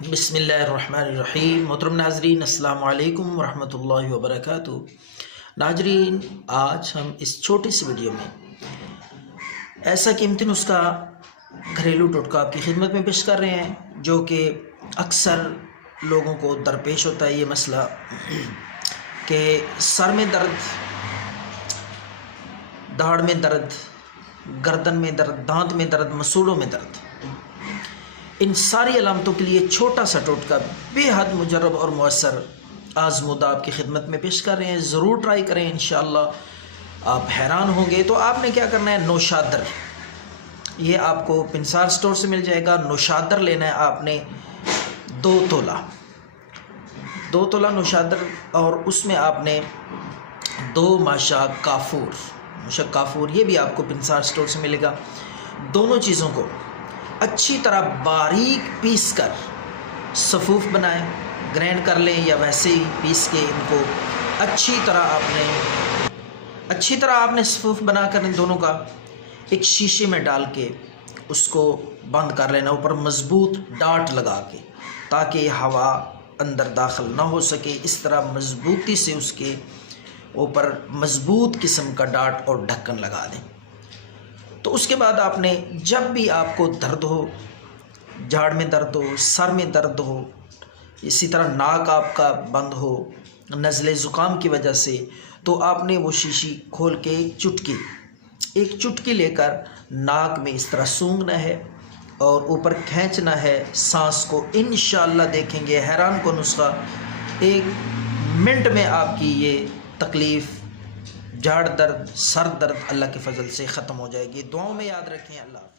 بسم اللہ الرحمن الرحیم۔ محترم ناظرین، السلام علیکم ورحمۃ اللہ وبرکاتہ۔ ناظرین، آج ہم اس چھوٹی سی ویڈیو میں ایسا قیمتی نسخہ گھریلو ٹوٹکا آپ کی خدمت میں پیش کر رہے ہیں، جو کہ اکثر لوگوں کو درپیش ہوتا ہے یہ مسئلہ کہ سر میں درد، داڑھ میں درد، گردن میں درد، دانت میں درد، مسوڑوں میں درد۔ ان ساری علامتوں کے لیے چھوٹا سا ٹوٹکا بے حد مجرب اور مؤثر آزمودہ آپ کی خدمت میں پیش کر رہے ہیں۔ ضرور ٹرائی کریں، انشاءاللہ آپ حیران ہوں گے۔ تو آپ نے کیا کرنا ہے، نوشادر، یہ آپ کو پنسار سٹور سے مل جائے گا۔ نوشادر لینا ہے آپ نے 2 تولہ نوشادر، اور اس میں آپ نے 2 ماشا کافور، یہ بھی آپ کو پنسار سٹور سے ملے گا۔ دونوں چیزوں کو اچھی طرح باریک پیس کر صفوف بنائیں، گرینڈ کر لیں یا ویسے ہی پیس کے ان کو اچھی طرح آپ نے صفوف بنا کر ان دونوں کا ایک شیشے میں ڈال کے اس کو بند کر لینا، اوپر مضبوط ڈاٹ لگا کے، تاکہ ہوا اندر داخل نہ ہو سکے۔ اس طرح مضبوطی سے اس کے اوپر مضبوط قسم کا ڈاٹ اور ڈھکن لگا دیں۔ تو اس کے بعد آپ نے جب بھی آپ کو درد ہو، جاڑ میں درد ہو، سر میں درد ہو، اسی طرح ناک آپ کا بند ہو نزلے زکام کی وجہ سے، تو آپ نے وہ شیشی کھول کے ایک چٹکی لے کر ناک میں اس طرح سونگھنا ہے اور اوپر کھینچنا ہے سانس کو۔ انشاءاللہ دیکھیں گے حیران کن نسخہ، 1 منٹ میں آپ کی یہ تکلیف، جاڑ درد، سر درد اللہ کے فضل سے ختم ہو جائے گی۔ دعاؤں میں یاد رکھیں۔ اللہ حافظ۔